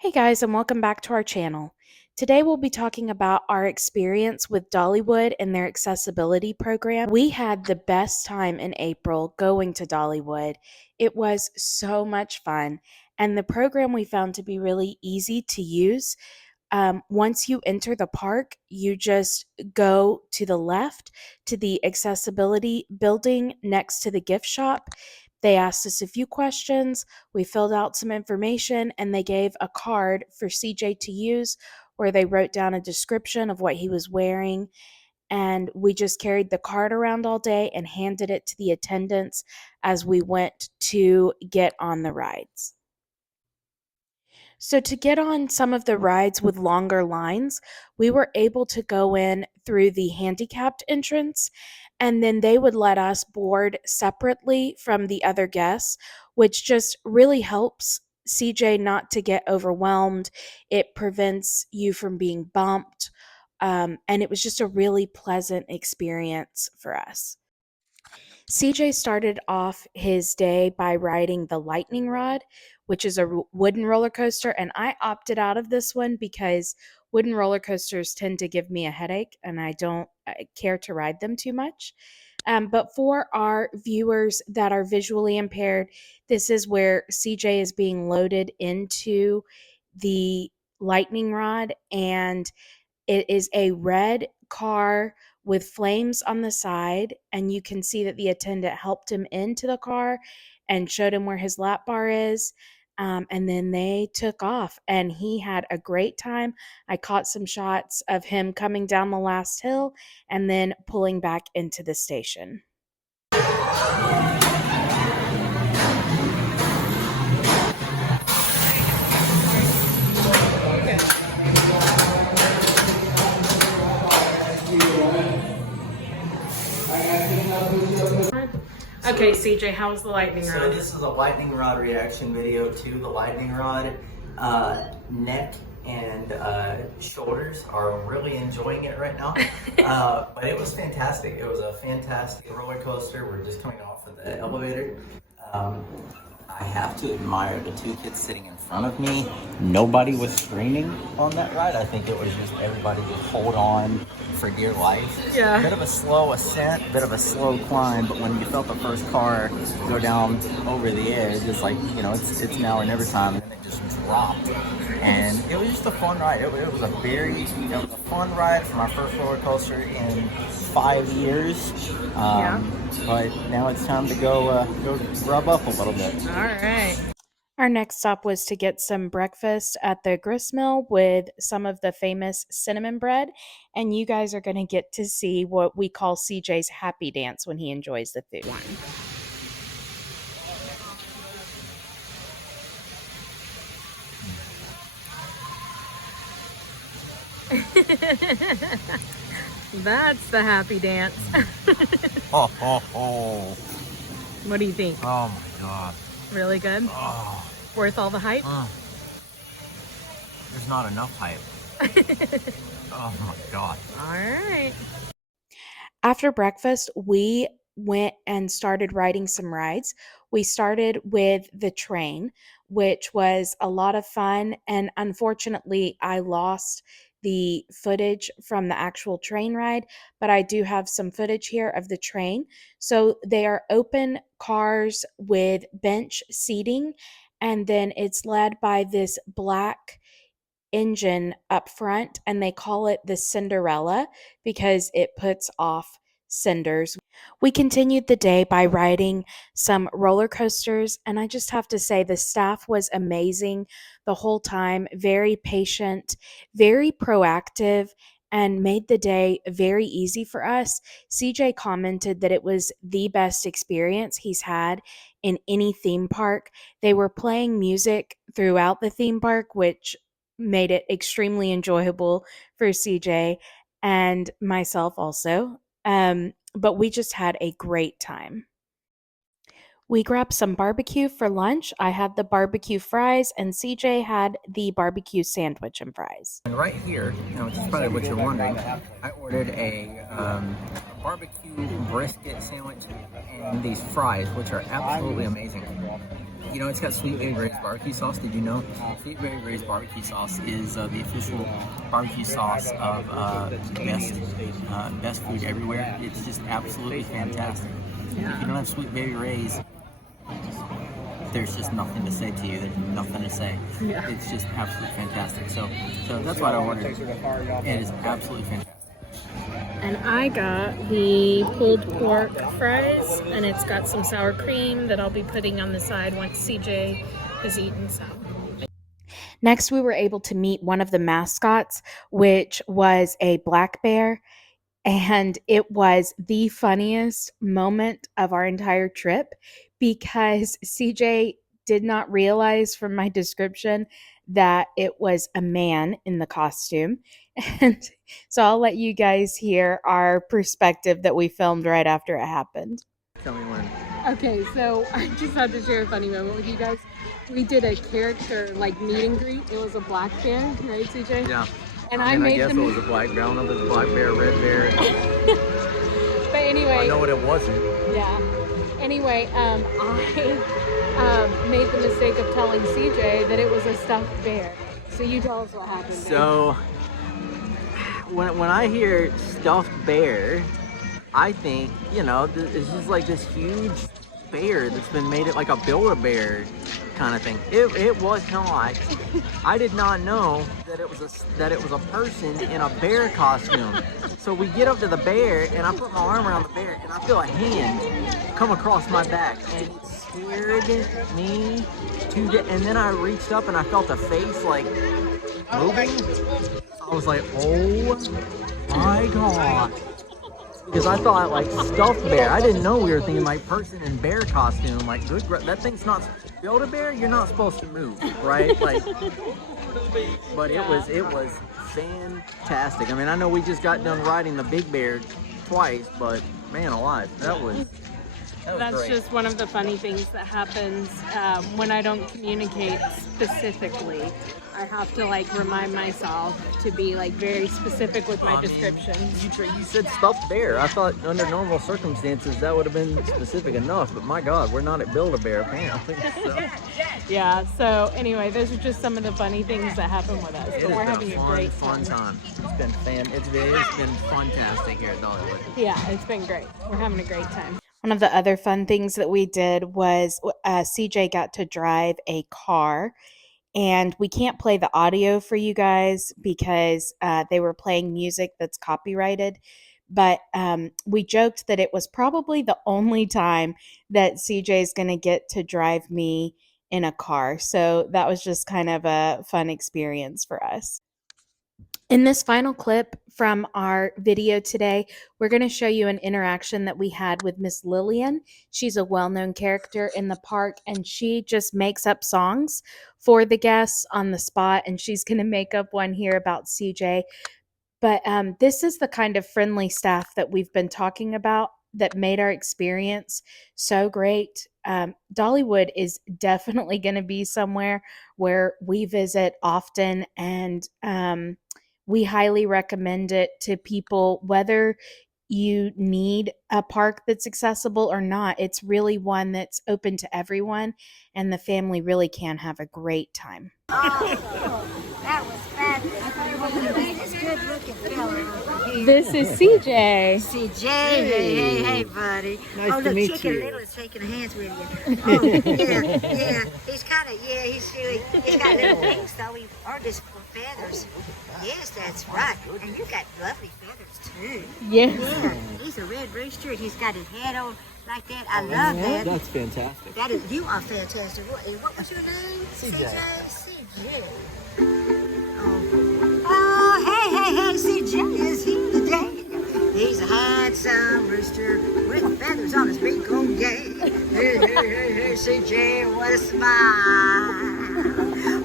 Hey guys, and welcome back to our channel. Today we'll be talking about our experience with Dollywood and their accessibility program. We had the best time in April going to Dollywood. It was so much fun, and the program we found to be really easy to use. Once you enter the park, you just go to the left to the accessibility building next to the gift shop. They asked us a few questions, we filled out some information, and they gave a card for CJ to use where they wrote down a description of what he was wearing. And we just carried the card around all day and handed it to the attendants as we went to get on the rides. So, to get on some of the rides with longer lines, we were able to go in through the handicapped entrance, and then they would let us board separately from the other guests, which just really helps CJ not to get overwhelmed. It prevents you from being bumped. And it was just a really pleasant experience for us. CJ started off his day by riding the lightning rod, which is a wooden roller coaster, and I opted out of this one because wooden roller coasters tend to give me a headache and I don't care to ride them too much. But for our viewers that are visually impaired, this is where CJ is being loaded into the lightning rod, and it is a red car with flames on the side, and you can see that the attendant helped him into the car and showed him where his lap bar is. And then they took off, and he had a great time. I caught some shots of him coming down the last hill and then pulling back into the station. Okay, CJ, how's the lightning rod? So this is a lightning rod reaction video to the lightning rod. Neck and shoulders are really enjoying it right now. But it was fantastic. It was a fantastic roller coaster. We're just coming off of the elevator. I have to admire the two kids sitting in front of me. Nobody was screaming on that ride. I think it was just everybody just hold on for dear life. Yeah. Bit of a slow ascent, bit of a slow climb, but when you felt the first car go down over the edge, it's like, you know, it's now or never time, and then it just dropped. And it was just a fun ride. It was a fun ride for my first roller coaster in 5 years. But now it's time to go rub up a little bit. All right. Our next stop was to get some breakfast at the Grist mill with some of the famous cinnamon bread. And you guys are going to get to see what we call CJ's happy dance when he enjoys the food. That's the happy dance. Oh, oh, oh. What do you think? Oh my God. Really good? Oh. Worth all the hype? There's not enough hype. Oh my God. All right. After breakfast, we went and started riding some rides. We started with the train, which was a lot of fun. And unfortunately, I lost the footage from the actual train ride, but I do have some footage here of the train. So they are open cars with bench seating, and then it's led by this black engine up front, and they call it the Cinderella because it puts off cinders. We continued the day by riding some roller coasters, and I just have to say the staff was amazing the whole time, very patient, very proactive, and made the day very easy for us. CJ commented that it was the best experience he's had in any theme park. They were playing music throughout the theme park, which made it extremely enjoyable for CJ and myself also. But we just had a great time. We grabbed some barbecue for lunch. I had the barbecue fries, and CJ had the barbecue sandwich and fries. And right here, which is probably what you're wondering, I ordered a barbecue brisket sandwich and these fries, which are absolutely amazing. You know, it's got Sweet Baby Ray's barbecue sauce. Did you know? Sweet Baby Ray's barbecue sauce is the official barbecue sauce of best food everywhere. It's just absolutely fantastic. If you don't have Sweet Baby Ray's, there's just nothing to say to you. There's nothing to say. Yeah. It's just absolutely fantastic. So that's what I ordered. It is absolutely fantastic. And I got the pulled pork fries, and it's got some sour cream that I'll be putting on the side once CJ has eaten some. Next, we were able to meet one of the mascots, which was a black bear. And it was the funniest moment of our entire trip because CJ did not realize from my description that it was a man in the costume. And so I'll let you guys hear our perspective that we filmed right after it happened. Tell me when. Okay, so I just had to share a funny moment with you guys. We did a character like meet and greet. It was a black bear, right, CJ? Yeah. And I guess it was a black bear. I don't know if it was a black bear, red bear. But anyway. I know what it wasn't. Yeah. Anyway, I made the mistake of telling CJ that it was a stuffed bear. So you tell us what happened. So when I hear stuffed bear, I think, you know, it's just like this huge bear that's been made it like a Build-A-Bear kind of thing. It was not. I did not know that it was a person in a bear costume. So we get up to the bear, and I put my arm around the bear, and I feel a hand come across my back, and it scared me to death. And then I reached up, and I felt a face like moving. I was like, oh my god. Because I thought like stuffed bear. I didn't know we were thinking like person in bear costume. Like good, that thing's not Build-A-Bear. You're not supposed to move, right? Like, but it was fantastic. I mean, I know we just got done riding the big bear twice, but man alive, that was That's great. just one of the funny things that happens when I don't communicate specifically. I have to like remind myself to be like very specific with my descriptions. You said stuffed bear. I thought under normal circumstances that would have been specific enough, but my God, we're not at Build-A-Bear apparently. So. Yeah. So anyway, those are just some of the funny things that happen with us. But we're having a great fun time. It's been It's been fantastic here at Dollywood. Yeah, it's been great. We're having a great time. One of the other fun things that we did was CJ got to drive a car. And we can't play the audio for you guys because they were playing music that's copyrighted. But we joked that it was probably the only time that CJ is going to get to drive me in a car. So that was just kind of a fun experience for us. In this final clip from our video today, we're going to show you an interaction that we had with Miss Lillian. She's a well-known character in the park, and she just makes up songs for the guests on the spot, and she's going to make up one here about CJ. But this is the kind of friendly staff that we've been talking about that made our experience so great. Dollywood is definitely going to be somewhere where we visit often, and we highly recommend it to people, whether you need a park that's accessible or not. It's really one that's open to everyone, and the family really can have a great time. Oh, that was fabulous. Good looking fella. This is CJ. CJ, hey, buddy. Nice to meet Chicken you. Little is shaking hands with you. Oh, yeah. He's kind of, he's really, he's got little wings though. He earned his feathers. Yes, that's right. And you got lovely feathers too. Yes. Yeah, he's a red rooster and he's got his head on like that. I love that. That's fantastic. That is, you are fantastic. What was your name? CJ. CJ. Oh, hey, CJ is here today. He's a handsome rooster with feathers on his beak, oh yeah. Hey, CJ, what a smile.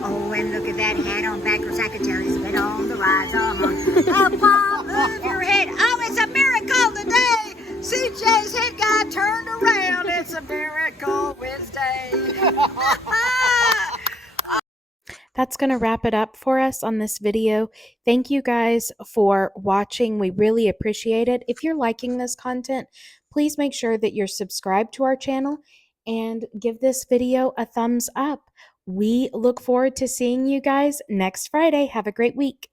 Oh, and look at that hat on backwards. I can tell he's been on the rise. The palm of your head. Oh, it's a miracle today. CJ's head got turned around. It's a miracle. That's going to wrap it up for us on this video. Thank you guys for watching. We really appreciate it. If you're liking this content, please make sure that you're subscribed to our channel and give this video a thumbs up. We look forward to seeing you guys next Friday. Have a great week.